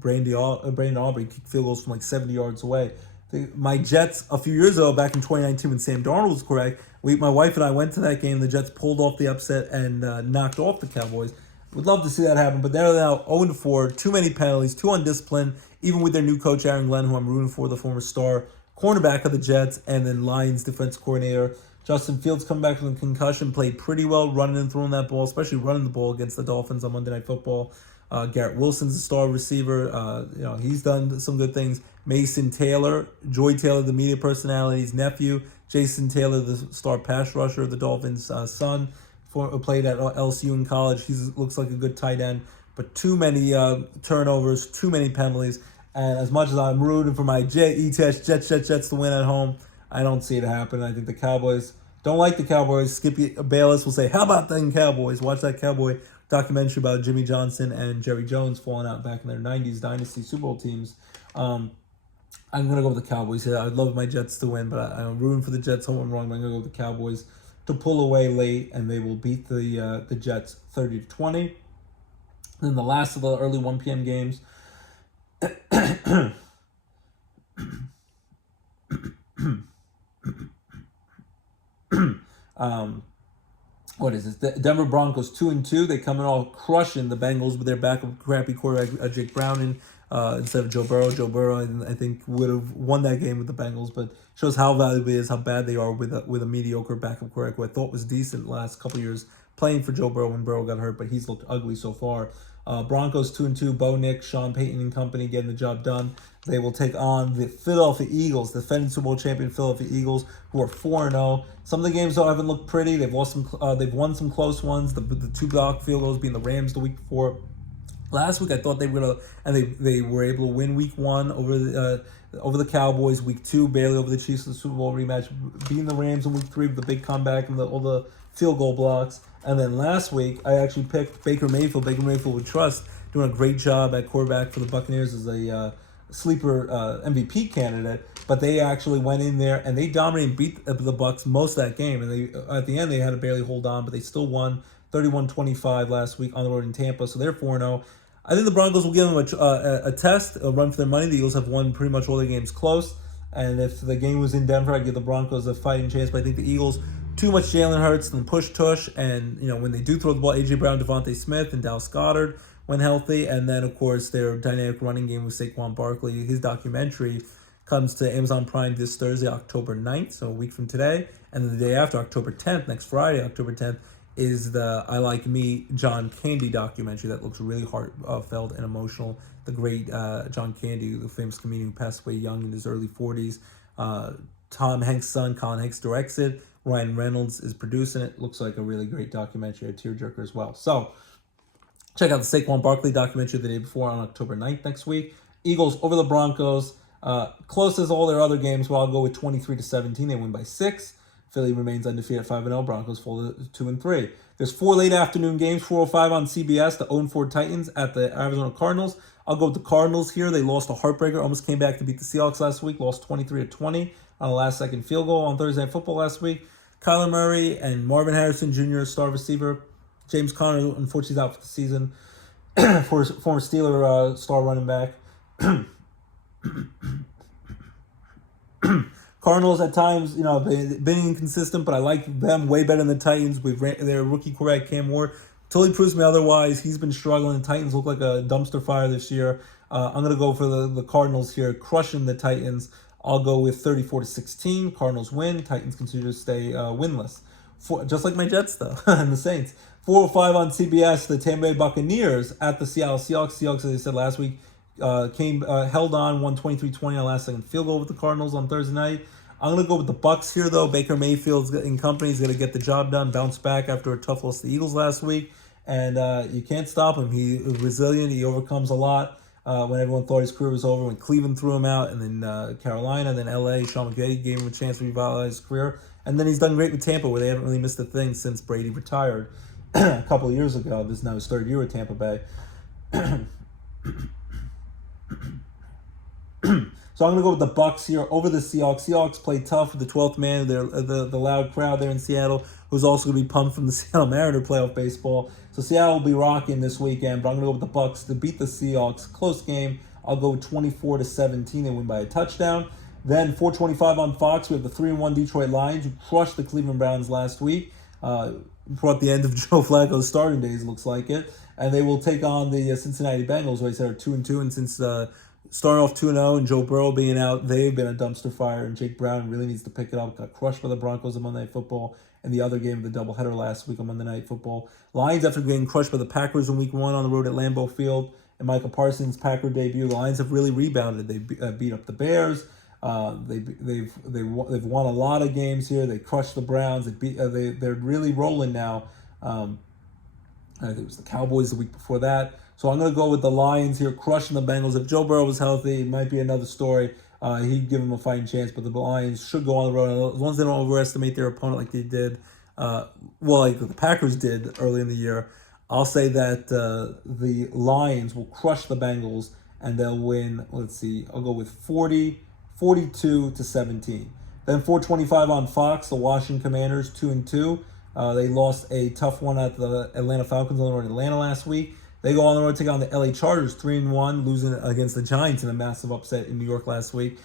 Brandon Aubrey, kicked field goals from like 70 yards away. My Jets, a few years ago, back in 2019 when Sam Darnold was quarterback, my wife and I went to that game. The Jets pulled off the upset and knocked off the Cowboys. Would love to see that happen, but they're now 0-4, too many penalties, too undisciplined, even with their new coach, Aaron Glenn, who I'm rooting for, the former star cornerback of the Jets, and then Lions defense coordinator. Justin Fields coming back from the concussion, played pretty well running and throwing that ball, especially running the ball against the Dolphins on Monday Night Football. Garrett Wilson's a star receiver. He's done some good things. Mason Taylor, Joy Taylor, the media personality's nephew. Jason Taylor, the star pass rusher of the Dolphins' son. Played at LSU in college. He looks like a good tight end, but too many turnovers, too many penalties. And as much as I'm rooting for my Jets to win at home, I don't see it happen. I think the Cowboys don't like the Cowboys. Skippy Bayless will say, "How about them Cowboys?" Watch that Cowboy documentary about Jimmy Johnson and Jerry Jones falling out back in their 90s dynasty Super Bowl teams. I'm going to go with the Cowboys here. I'd love my Jets to win, but I'm rooting for the Jets home and wrong. I'm going to go with the Cowboys to pull away late, and they will beat the Jets 30-20. Then the last of the early 1 p.m. games. What is this? The Denver Broncos 2-2. They come in all crushing the Bengals with their backup crappy quarterback Jake Browning instead of Joe Burrow. Joe Burrow, I think, would have won that game with the Bengals, but shows how valuable it is, how bad they are with a mediocre backup quarterback who I thought was decent the last couple of years playing for Joe Burrow when Burrow got hurt, but he's looked ugly so far. Broncos 2-2. Bo Nix, Sean Payton and company getting the job done. They will take on the Philadelphia Eagles, the defending Super Bowl champion Philadelphia Eagles, who are 4-0. Some of the games though haven't looked pretty. They've lost some. They've won some close ones. The 2 block field goals being the Rams the week before. Last week I thought they were gonna, and they were able to win week 1 over the Cowboys. Week 2 barely over the Chiefs in the Super Bowl rematch, beating the Rams in week 3 with the big comeback and all the field goal blocks. And then last week I actually picked Baker Mayfield. Baker Mayfield with trust, doing a great job at quarterback for the Buccaneers as a sleeper MVP candidate. But they actually went in there and they dominated and beat the Bucs most of that game. And they at the end they had to barely hold on, but they still won 31-25 last week on the road in Tampa. So they're 4-0. I think the Broncos will give them a test, a run for their money. The Eagles have won pretty much all their games close. And if the game was in Denver, I'd give the Broncos a fighting chance. But I think the Eagles, too much Jalen Hurts and push tush. And, when they do throw the ball, A.J. Brown, Devontae Smith, and Dallas Goedert when healthy. And then, of course, their dynamic running game with Saquon Barkley. His documentary comes to Amazon Prime this Thursday, October 9th, so a week from today. And then the day after, October 10th, next Friday, October 10th, is the I Like Me John Candy documentary that looks really heartfelt and emotional. The great John Candy, the famous comedian who passed away young in his early 40s. Tom Hanks' son, Colin Hanks, directs it. Ryan Reynolds is producing it. Looks like a really great documentary, a tearjerker as well. So, check out the Saquon Barkley documentary the day before on October 9th next week. Eagles over the Broncos. Close as all their other games, well, I'll go with 23-17. They win by 6. Philly remains undefeated at 5-0. Broncos fall to 2-3. There's 4 late afternoon games, 4:05 on CBS. The 0-4 Titans at the Arizona Cardinals. I'll go with the Cardinals here. They lost a heartbreaker, almost came back to beat the Seahawks last week, lost 23-20 on a last-second field goal on Thursday Night Football last week. Kyler Murray and Marvin Harrison Jr., star receiver. James Conner, unfortunately, is out for the season. For former Steeler star running back. Cardinals at times, they've been inconsistent, but I like them way better than the Titans with their rookie quarterback Cam Ward. Totally proves me otherwise. He's been struggling. The Titans look like a dumpster fire this year. I'm going to go for the Cardinals here, crushing the Titans. I'll go with 34-16. Cardinals win. Titans continue to stay winless. Just like my Jets, though, and the Saints. 4:05 on CBS, the Tampa Bay Buccaneers at the Seattle Seahawks. Seahawks, as I said last week, held on, won 23-20 on a last-second field goal with the Cardinals on Thursday night. I'm going to go with the Bucs here, though. Baker Mayfield's in company. He's going to get the job done, bounce back after a tough loss to the Eagles last week. And you can't stop him. He's resilient. He overcomes a lot. When everyone thought his career was over, when Cleveland threw him out, and then Carolina, then L.A., Sean McVay gave him a chance to revitalize his career. And then he's done great with Tampa, where they haven't really missed a thing since Brady retired a couple of years ago. This is now his 3rd year with Tampa Bay. So I'm going to go with the Bucs here over the Seahawks. Seahawks play tough with the 12th man, the loud crowd there in Seattle, who's also going to be pumped from the Seattle Mariner playoff baseball. So Seattle will be rocking this weekend, but I'm going to go with the Bucs to beat the Seahawks. Close game. I'll go 24-17. They win by a touchdown. Then 4:25 on Fox, we have the 3-1 Detroit Lions, who crushed the Cleveland Browns last week. Brought the end of Joe Flacco's starting days, looks like it. And they will take on the Cincinnati Bengals, who I said are 2-2, and since starting off 2-0 and Joe Burrow being out, they've been a dumpster fire, and Jake Brown really needs to pick it up. Got crushed by the Broncos on Monday Night Football, and the other game of the doubleheader last week on Monday Night Football. Lions, after getting crushed by the Packers in Week 1 on the road at Lambeau Field, and Micah Parsons' Packer debut, the Lions have really rebounded. They beat up the Bears. They've won a lot of games here. They crushed the Browns. They're really rolling now. I think it was the Cowboys the week before that. So I'm going to go with the Lions here, crushing the Bengals. If Joe Burrow was healthy, it might be another story. He'd give them a fighting chance, but the Lions should go on the road. As long as they don't overestimate their opponent like they did, like the Packers did early in the year, I'll say that the Lions will crush the Bengals and they'll win, I'll go with 42-17. Then 4:25 on Fox, the Washington Commanders, 2-2. They lost a tough one at the Atlanta Falcons on the road in Atlanta last week. They go on the road to take on the LA Chargers, 3-1, losing against the Giants in a massive upset in New York last week.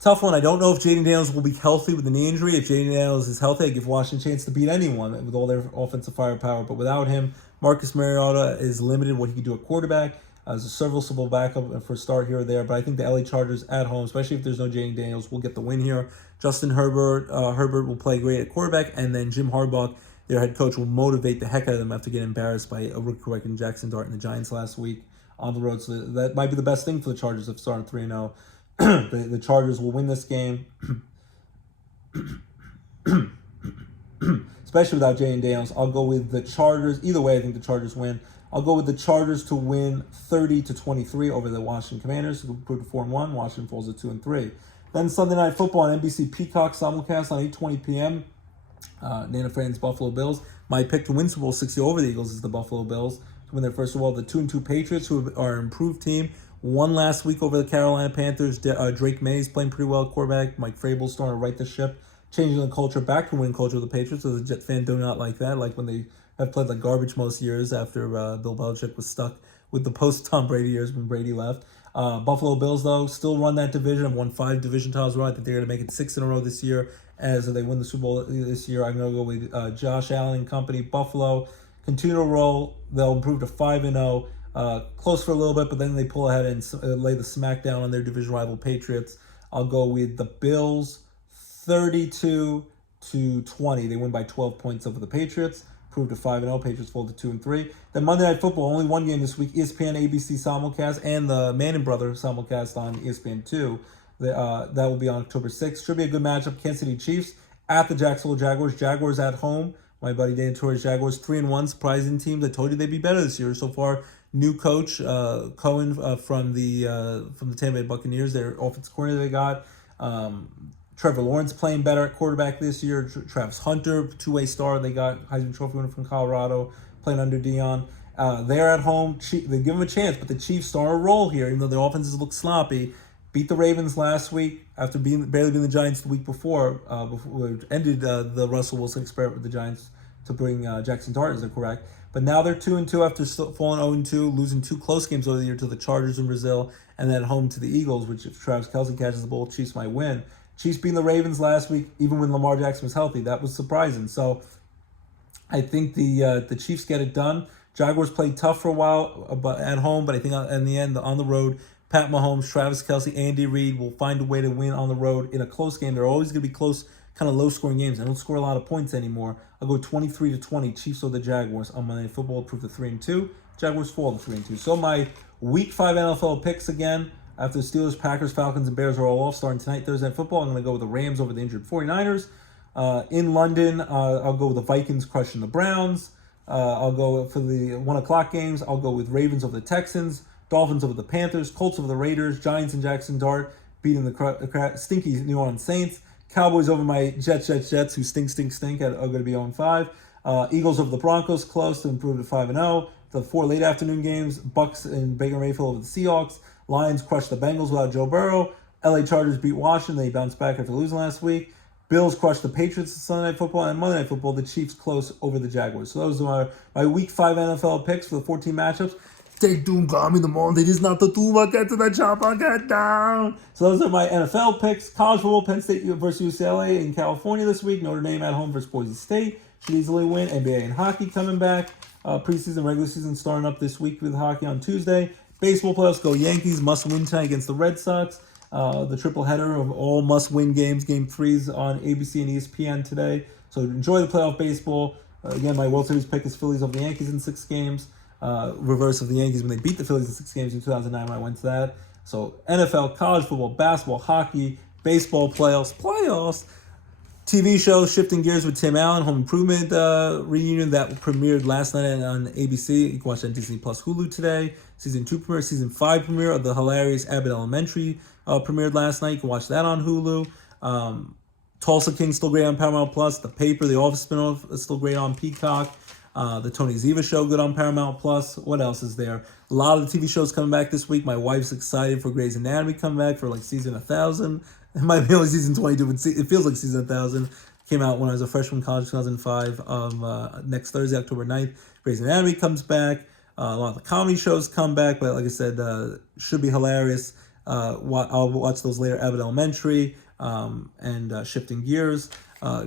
Tough one. I don't know if Jaden Daniels will be healthy with the knee injury. If Jaden Daniels is healthy, I give Washington a chance to beat anyone with all their offensive firepower. But without him, Marcus Mariota is limited what he can do at quarterback. As a serviceable backup for a start here or there. But I think the LA Chargers at home, especially if there's no Jaden Daniels, will get the win here. Justin Herbert will play great at quarterback. And then Jim Harbaugh, their head coach, will motivate the heck out of them after getting embarrassed by a rookie quarterback in Jackson Dart and the Giants last week on the road. So that might be the best thing for the Chargers if starting 3-0. The Chargers will win this game. Especially without Jaden Daniels. I'll go with the Chargers. Either way, I think the Chargers win. I'll go with the Chargers to win 30-23 over the Washington Commanders, who improved to 4-1. Washington falls to 2-3. Then Sunday Night Football on NBC Peacock simulcast on 8:20 p.m. Nana Fran's Buffalo Bills. My pick to win Super Bowl 60 over the Eagles is the Buffalo Bills to win their first Super Bowl. The 2-2 Patriots, who are an improved team, won last week over the Carolina Panthers. Drake May's playing pretty well at quarterback. Mike Vrabel's starting to right the ship, changing the culture back to winning culture of the Patriots. So the Jet fan do not like that. Like when they have played like garbage most years after Bill Belichick was stuck with the post-Tom Brady years when Brady left. Buffalo Bills, though, still run that division. Have won 5 division titles in a row. I think they're going to make it 6 in a row this year. As they win the Super Bowl this year, I'm going to go with Josh Allen and company. Buffalo continue to roll. They'll improve to 5-0. Close for a little bit, but then they pull ahead and lay the smackdown on their division rival Patriots. I'll go with the Bills 32-20. They win by 12 points over the Patriots. Improved to 5-0. Patriots fall to 2-3. Then Monday Night Football, only one game this week. ESPN, ABC simulcast, and the Manning Brother simulcast on ESPN2. That will be on October 6th. Should be a good matchup. Kansas City Chiefs at the Jacksonville Jaguars. Jaguars at home. My buddy Dan Torres, Jaguars 3-1, surprising teams. I told you they'd be better this year. So far, new coach Cohen from the Tampa Bay Buccaneers. Their offensive coordinator they got. Trevor Lawrence playing better at quarterback this year. Travis Hunter, two-way star. They got Heisman Trophy winner from Colorado, playing under Dion. They're at home. They give them a chance, but the Chiefs start a roll here, even though their offenses look sloppy. Beat the Ravens last week after barely being the Giants the week before. Before ended the Russell Wilson experiment with the Giants to bring Jackson Dart as their quarterback. But now they're 2-2 after falling 0-2, losing 2 close games over the year to the Chargers in Brazil, and then at home to the Eagles, which if Travis Kelce catches the ball, Chiefs might win. Chiefs beating the Ravens last week, even when Lamar Jackson was healthy. That was surprising. So I think the Chiefs get it done. Jaguars played tough for a while at home, but I think in the end, on the road, Pat Mahomes, Travis Kelce, Andy Reid will find a way to win on the road in a close game. They're always going to be close, kind of low-scoring games. They don't score a lot of points anymore. I'll go 23-20, Chiefs over the Jaguars on Monday Night Football, prove to 3-2. Jaguars fall to 3-2. So my Week 5 NFL picks again. After the Steelers, Packers, Falcons, and Bears are all off starting tonight, Thursday Night Football, I'm going to go with the Rams over the injured 49ers. In London, I'll go with the Vikings crushing the Browns. I'll go for the 1 o'clock games. I'll go with Ravens over the Texans, Dolphins over the Panthers, Colts over the Raiders, Giants and Jackson Dart beating the stinky New Orleans Saints, Cowboys over my Jets, who stink, are going to be 0-5. Eagles over the Broncos, close to improve to 5-0. The 4 late afternoon games, Bucks and Baker Mayfield over the Seahawks. Lions crushed the Bengals without Joe Burrow. LA Chargers beat Washington. They bounced back after losing last week. Bills crushed the Patriots in Sunday Night Football. And Monday Night Football, the Chiefs close over the Jaguars. So those are my Week 5 NFL picks for the 14 matchups. They do got me the morning. It is not the doom. I get to the chopper, get down. So those are my NFL picks. College football, Penn State versus UCLA in California this week. Notre Dame at home versus Boise State. Should easily win. NBA and hockey coming back. Preseason, regular season starting up this week with hockey on Tuesday. Baseball playoffs go Yankees. Must win tonight against the Red Sox. The triple header of all must-win games. Game 3's on ABC and ESPN today. So enjoy the playoff baseball. Again, my World Series pick is Phillies over the Yankees in 6 games. Reverse of the Yankees when they beat the Phillies in 6 games in 2009 when I went to that. So NFL, college football, basketball, hockey, baseball playoffs. TV show Shifting Gears with Tim Allen, Home Improvement reunion that premiered last night on ABC. You can watch that on Disney Plus Hulu today. Season 2 premiere, Season 5 premiere of the hilarious Abbott Elementary premiered last night. You can watch that on Hulu. Tulsa King still great on Paramount Plus. The Paper, The Office spinoff is still great on Peacock. The Tony Ziva Show good on Paramount Plus. What else is there? A lot of the TV shows coming back this week. My wife's excited for Grey's Anatomy coming back for like season 1000. It might be only season 22, but it feels like season 1000. Came out when I was a freshman in college, 2005. Next Thursday, October 9th, Grey's Anatomy comes back. A lot of the comedy shows come back, but like I said, should be hilarious. I'll watch those later. Abbott Elementary and Shifting Gears.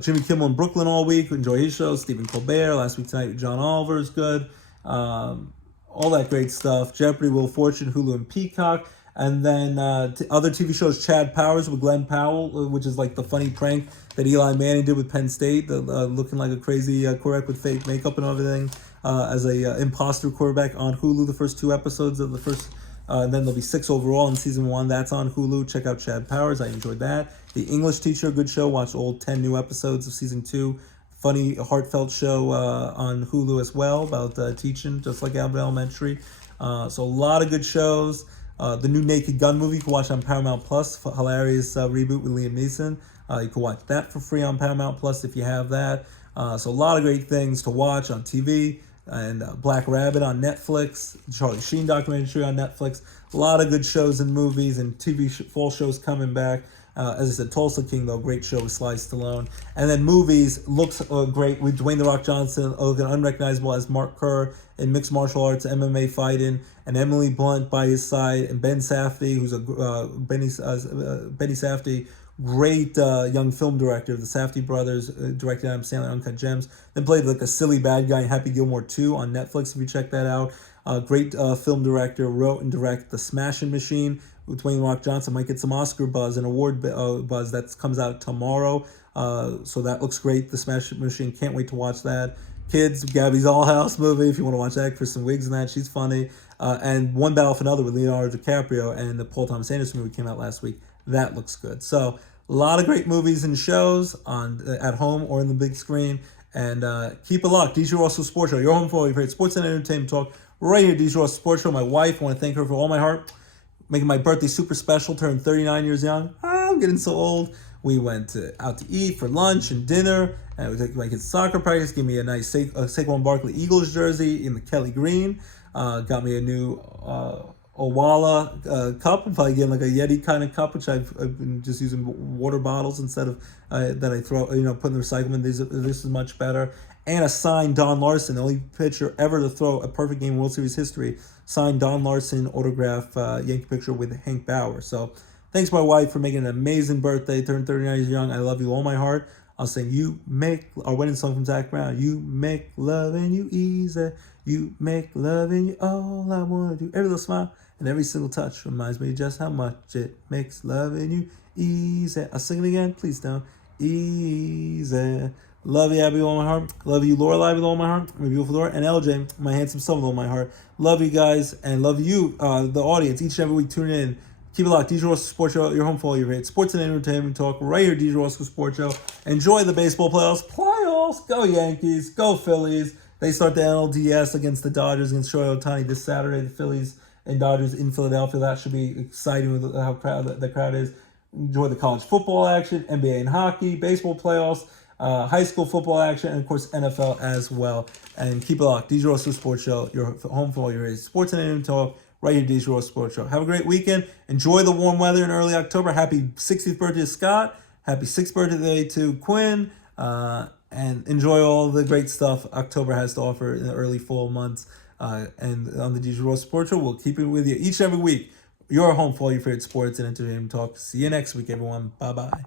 Jimmy Kimmel in Brooklyn all week. Enjoy his show. Stephen Colbert. Last week tonight with John Oliver is good. All that great stuff. Jeopardy, Wheel of Fortune, Hulu, and Peacock. And then other TV shows, Chad Powers with Glenn Powell, which is like the funny prank that Eli Manning did with Penn State, looking like a crazy quarterback with fake makeup and everything as a imposter quarterback on Hulu. The first 2 episodes of the first, and then there'll be 6 overall in season 1. That's on Hulu. Check out Chad Powers. I enjoyed that. The English Teacher, good show. Watched all 10 new episodes of season 2. funny, heartfelt show on Hulu as well about teaching, just like Albert Elementary. So a lot of good shows. The new Naked Gun movie you can watch on Paramount Plus, hilarious reboot with Liam Neeson. You can watch that for free on Paramount Plus if you have that. So a lot of great things to watch on TV. And Black Rabbit on Netflix, Charlie Sheen documentary on Netflix. A lot of good shows and movies and TV fall shows coming back. As I said, Tulsa King, though, great show with Sly Stallone. And then movies, looks great with Dwayne The Rock Johnson, looking unrecognizable as Mark Kerr in mixed martial arts, MMA fighting, and Emily Blunt by his side, and Ben Safdie, who's Benny Safdie, great young film director. The Safdie brothers directed Adam Sandler, Uncut Gems. Then played like a silly bad guy in Happy Gilmore 2 on Netflix, if you check that out. Great film director, wrote and directed The Smashing Machine with Dwayne Rock Johnson. Might get some Oscar buzz and award buzz. That comes out tomorrow. So that looks great. The Smashing Machine. Can't wait to watch that. Kids, Gabby's All House movie, if you want to watch that. Kristen Wiig's in that. She's funny. And One Battle for Another with Leonardo DiCaprio and the Paul Thomas Anderson movie came out last week. That looks good. So a lot of great movies and shows on at home or in the big screen. And keep it locked. DJ Roscoe Sports Show. Your home for all your favorite sports and entertainment talk. Right here, DJ Roscoe Sports Show. My wife, I want to thank her for all my heart. Making my birthday super special. Turned 39 years young. I'm getting so old. We went out to eat for lunch and dinner. And we took my kids' soccer practice. Gave me a nice Saquon Barkley Eagles jersey in the Kelly Green. Got me a new Owala cup. I'm probably getting like a Yeti kind of cup, which I've been just using water bottles instead of that I throw, put in the recycling. This is much better. And a signed Don Larson, the only pitcher ever to throw a perfect game in World Series history. Signed Don Larson autograph Yankee picture with Hank Bauer. So thanks my wife for making an amazing birthday. Turned 39 years young. I love you all my heart. I'll sing You Make, our wedding song from Zach Brown. You make loving you easy. You make loving you all I want to do. Every little smile and every single touch reminds me just how much it makes loving you easy. I'll sing it again. Please don't. Easy. Love you, Abby, with all my heart. Love you, Lorelai, with all my heart. My beautiful Laura. And LJ, my handsome son, with all my heart. Love you guys and love you, the audience, each and every week. Tune in. Keep it locked. DJ Roscoe Sports Show, your home for all your favorite sports and entertainment talk. Right here, DJ Roscoe Sports Show. Enjoy the baseball playoffs. Playoffs. Go Yankees. Go Phillies. They start the NLDS against the Dodgers, against Shohei Ohtani this Saturday. The Phillies and Dodgers in Philadelphia. That should be exciting with how the crowd is. Enjoy the college football action, NBA and hockey, baseball playoffs, high school football action, and of course NFL as well. And keep it locked. DJ Roscoe Sports Show, your home for all your sports and entertainment talk. Right here, DJ Roscoe Sports Show. Have a great weekend. Enjoy the warm weather in early October. Happy 60th birthday to Scott. Happy 6th birthday to Quinn. And enjoy all the great stuff October has to offer in the early fall months. And on the DJ Roscoe Sports Show, we'll keep it with you each and every week. Your home for all your favorite sports and entertainment talk. See you next week, everyone. Bye-bye.